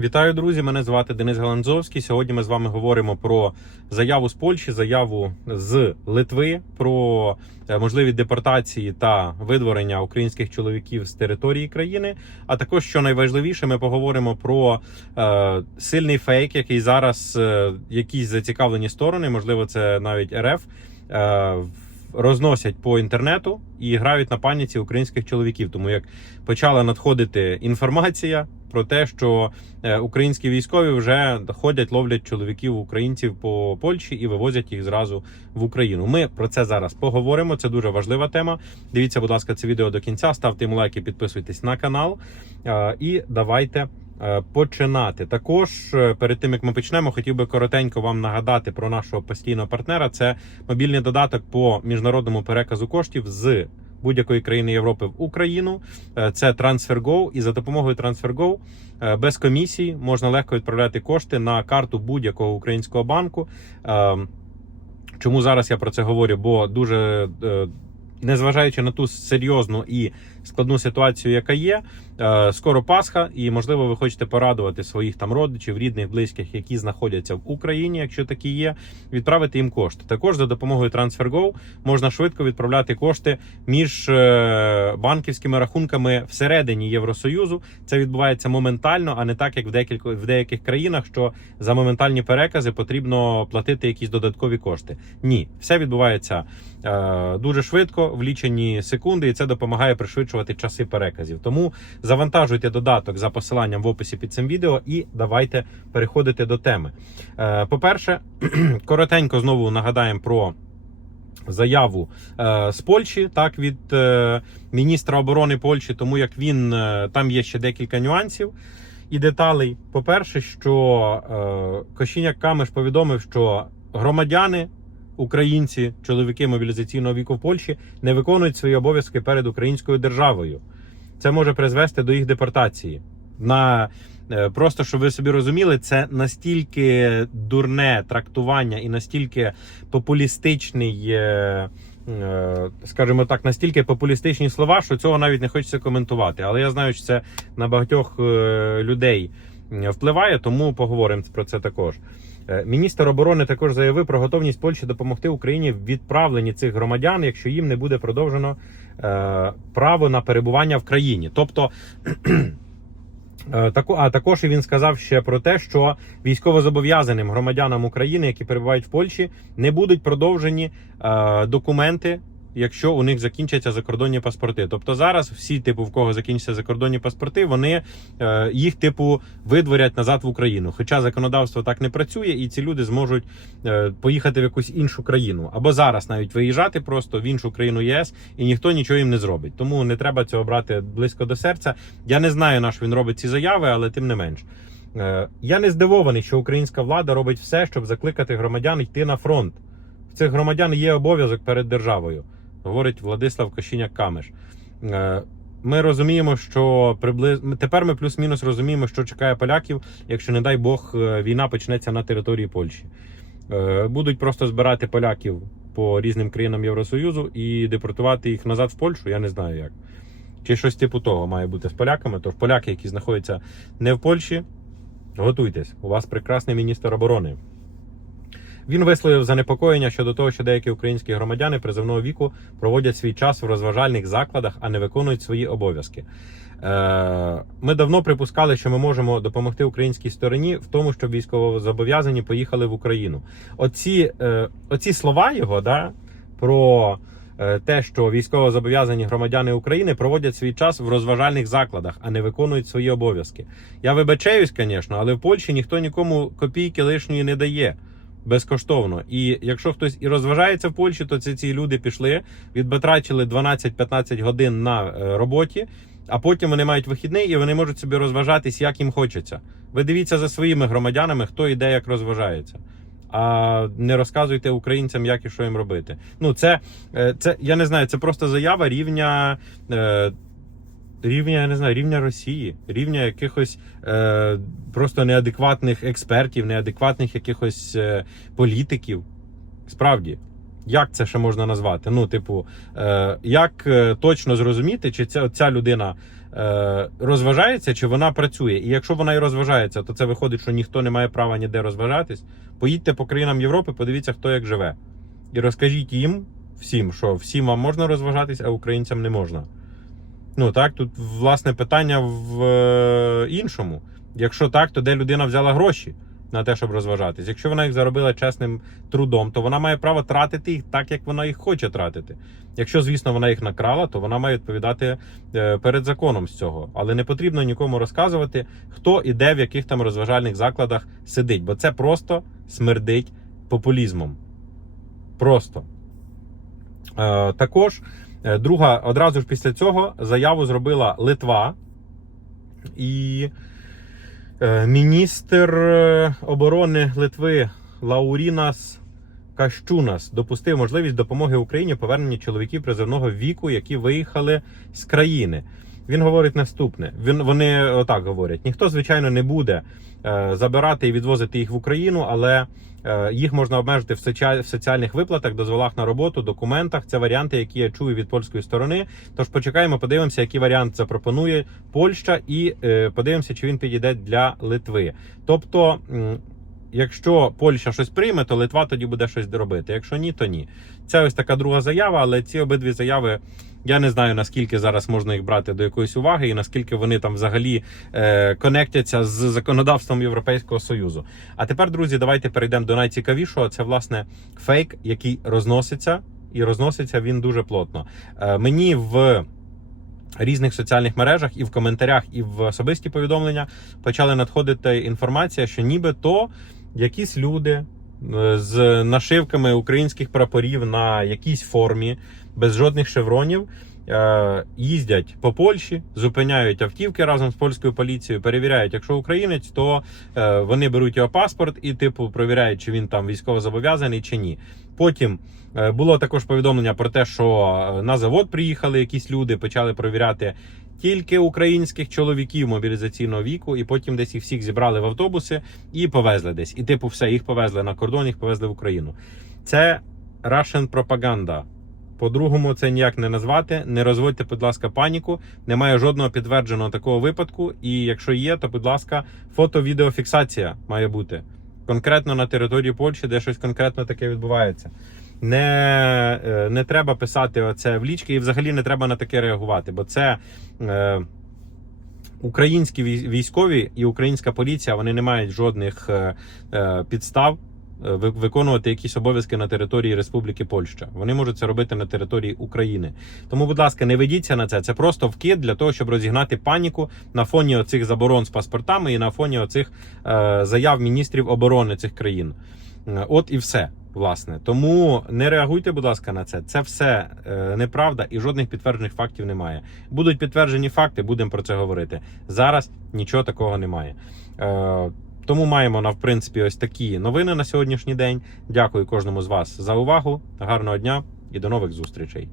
Вітаю, друзі! Мене звати Денис Галанзовський. Сьогодні ми з вами говоримо про заяву з Польщі, заяву з Литви про е, можливі депортації та видворення українських чоловіків з території країни. А також, що найважливіше, ми поговоримо про е, сильний фейк, який зараз е, якісь зацікавлені сторони, можливо, це навіть РФ. Е, Розносять по інтернету і грають на паніці українських чоловіків, тому як почала надходити інформація про те, що е, українські військові вже ходять, ловлять чоловіків українців по Польщі і вивозять їх зразу в Україну. Ми про це зараз поговоримо. Це дуже важлива тема. Дивіться, будь ласка, це відео до кінця. Ставте йому лайки, підписуйтесь на канал Е, і давайте. е, Починати також перед тим як ми почнемо, хотів би коротенько вам нагадати про нашого постійного партнера. Це мобільний додаток по міжнародному переказу коштів з будь-якої країни Європи в Україну. Е, Це TransferGo, і за допомогою TransferGo е, без комісії можна легко відправляти кошти на карту будь-якого українського банку. Е, Чому зараз я про це говорю? Бо дуже незважаючи на ту серйозну і складну ситуацію, яка є, е, скоро Пасха, і можливо, ви хочете порадувати своїх там родичів, рідних, близьких, які знаходяться в Україні, якщо такі є, відправити їм кошти. Також за допомогою TransferGo можна швидко відправляти кошти між е, банківськими рахунками всередині Євросоюзу. Це відбувається моментально, а не так, як в декілька в деяких країнах, що за моментальні перекази потрібно платити якісь додаткові кошти. Ні, все відбувається е, дуже швидко, в лічені секунди, і це допомагає пришвидшувати часи переказів. Тому завантажуйте додаток за посиланням в описі під цим відео, і давайте переходити до теми. Е, По-перше, коротенько знову нагадаємо про. Заяву е, з Польщі, так від е, міністра оборони Польщі, тому як він е, там є ще декілька нюансів і деталей. По-перше, що е, Кошіняк Камеш повідомив, що громадяни, українці, чоловіки мобілізаційного віку в Польщі не виконують свої обов'язки перед українською державою. Це може призвести до їх депортації. На е, просто щоб ви собі розуміли, це настільки дурне трактування і настільки популістичний. е, е, Скажімо так, настільки популістичні слова, що цього навіть не хочеться коментувати. Але я знаю, що це на багатьох людей впливає, тому поговоримо про це також. Е, Міністр оборони також заявив про готовність Польщі допомогти Україні в відправленні цих громадян, якщо їм не буде продовжено е, право на перебування в країні. Тобто. Е, А також він сказав ще про те, що військовозобов'язаним громадянам України, які перебувають в Польщі, не будуть продовжені документи, якщо у них закінчаться закордонні паспорти. Тобто зараз всі, типу, в кого закінчаться закордонні паспорти, вони е, їх типу видворять назад в Україну. Хоча законодавство так не працює, і ці люди зможуть е, поїхати в якусь іншу країну або зараз навіть виїжджати просто в іншу країну ЄС, і ніхто нічого їм не зробить. Тому не треба цього брати близько до серця. Я не знаю, на що він робить ці заяви, але тим не менш. Е, Я не здивований, що українська влада робить все, щоб закликати громадян йти на фронт. В цих громадян є обов'язок перед державою, говорить Владислав Кошіняк Камеш. Е, Ми розуміємо, що приблиз... тепер ми плюс-мінус розуміємо, що чекає поляків, якщо, не дай Бог, е, війна почнеться на території Польщі. Е, Будуть просто збирати поляків по різним країнам Євросоюзу і депортувати їх назад в Польщу. Я не знаю як. Чи щось типу того має бути з поляками. Тож поляки, які знаходяться не в Польщі, готуйтесь. У вас прекрасний міністр оборони. Він висловив занепокоєння щодо того, що деякі українські громадяни призовного віку проводять свій час в розважальних закладах, а не виконують свої обов'язки. Е, Ми давно припускали, що ми можемо допомогти українській стороні в тому, щоб військовозобов'язані поїхали в Україну. Оці, е, оці слова його да, про е, те, що військовозобов'язані громадяни України проводять свій час в розважальних закладах, а не виконують свої обов'язки. Я вибачаюсь, звісно, але в Польщі ніхто нікому копійки лишньої не дає безкоштовно. І якщо хтось і розважається в Польщі, то це ці люди пішли, відбатрачили 12-15 годин на е, роботі, а потім вони мають вихідний і вони можуть собі розважатись, як їм хочеться. Ви дивіться за своїми громадянами, хто іде, як розважається. А не розказуйте українцям, як і що їм робити. Ну, це, е, це я не знаю, це просто заява рівня. Рівня, я не знаю, рівня Росії, рівня якихось е, просто неадекватних експертів, неадекватних якихось е, політиків. Справді, як це ще можна назвати? Ну, типу, е, як е, точно зрозуміти, чи ця, ця людина е, розважається чи вона працює. І якщо вона і розважається, то це виходить, що ніхто не має права ніде розважатись. Поїдьте по країнам Європи, подивіться, хто як живе. І розкажіть їм всім, що всім вам можна розважатись, а українцям не можна. Ну так, тут власне питання в е, іншому. Якщо так, то де людина взяла гроші на те, щоб розважатись? Якщо вона їх заробила чесним трудом, то вона має право тратити їх так, як вона їх хоче тратити. Якщо, звісно, вона їх накрала, то вона має відповідати е, перед законом з цього. Але не потрібно нікому розказувати, хто і де в яких там розважальних закладах сидить, бо це просто смердить популізмом. Просто. Е, також друга, одразу ж після цього заяву зробила Литва і е, міністр е, оборони Литви Лаурінас Кащунас допустив можливість допомоги Україні повернення чоловіків призовного віку, які виїхали з країни. Він говорить наступне: він вони отак говорять: ніхто, звичайно, не буде е, забирати і відвозити їх в Україну, але е, їх можна обмежити в, соціаль, в соціальних виплатах, дозволах на роботу, документах. Це варіанти, які я чую від польської сторони. Тож почекаємо, подивимося, який варіант запропонує Польща, і е, подивимося, чи він підійде для Литви. Тобто. Якщо Польща щось прийме, то Литва тоді буде щось робити. Якщо ні, то ні. Це ось така друга заява, але ці обидві заяви я не знаю наскільки зараз можна їх брати до якоїсь уваги, і наскільки вони там взагалі е, конектяться з законодавством Європейського союзу. А тепер, друзі, давайте перейдемо до найцікавішого. Це власне фейк, який розноситься, і розноситься він дуже плотно. Е, мені в різних соціальних мережах і в коментарях, і в особисті повідомлення почали надходити інформація, що нібито якісь люди е, з нашивками українських прапорів на якійсь формі без жодних шевронів. е, Їздять по Польщі, зупиняють автівки разом з польською поліцією, перевіряють, якщо українець, то е, вони беруть його паспорт і, типу, перевіряють, чи він там військово зобов'язаний чи ні. Потім було також повідомлення про те, що на завод приїхали якісь люди, почали перевіряти тільки українських чоловіків мобілізаційного віку, і потім десь їх всіх зібрали в автобуси і повезли десь. І, типу, все, їх повезли на кордон, їх повезли в Україну. Це Russian пропаганда. По-другому це ніяк не назвати. Не розводьте, будь ласка, паніку. Немає жодного підтвердженого такого випадку. І якщо є, то будь ласка, фото-відеофіксація має бути конкретно на території Польщі, де щось конкретно таке відбувається. Не, е, не треба писати оце в лічки, і взагалі не треба на таке реагувати, бо це. Е, Українські вій- військові і українська поліція вони не мають жодних е, е, підстав виконувати якісь обов'язки на території Республіки Польща. Вони можуть це робити на території України. Тому, будь ласка, не ведіться на це. Це просто вкид для того, щоб розігнати паніку на фоні оцих заборон з паспортами і на фоні оцих заяв міністрів оборони цих країн. От і все. Власне, тому не реагуйте, будь ласка, на це. Це все е, неправда і жодних підтверджених фактів немає. Будуть підтверджені факти, будемо про це говорити. Зараз нічого такого немає. Е, тому маємо на в принципі ось такі новини на сьогоднішній день. Дякую кожному з вас за увагу. Гарного дня і до нових зустрічей.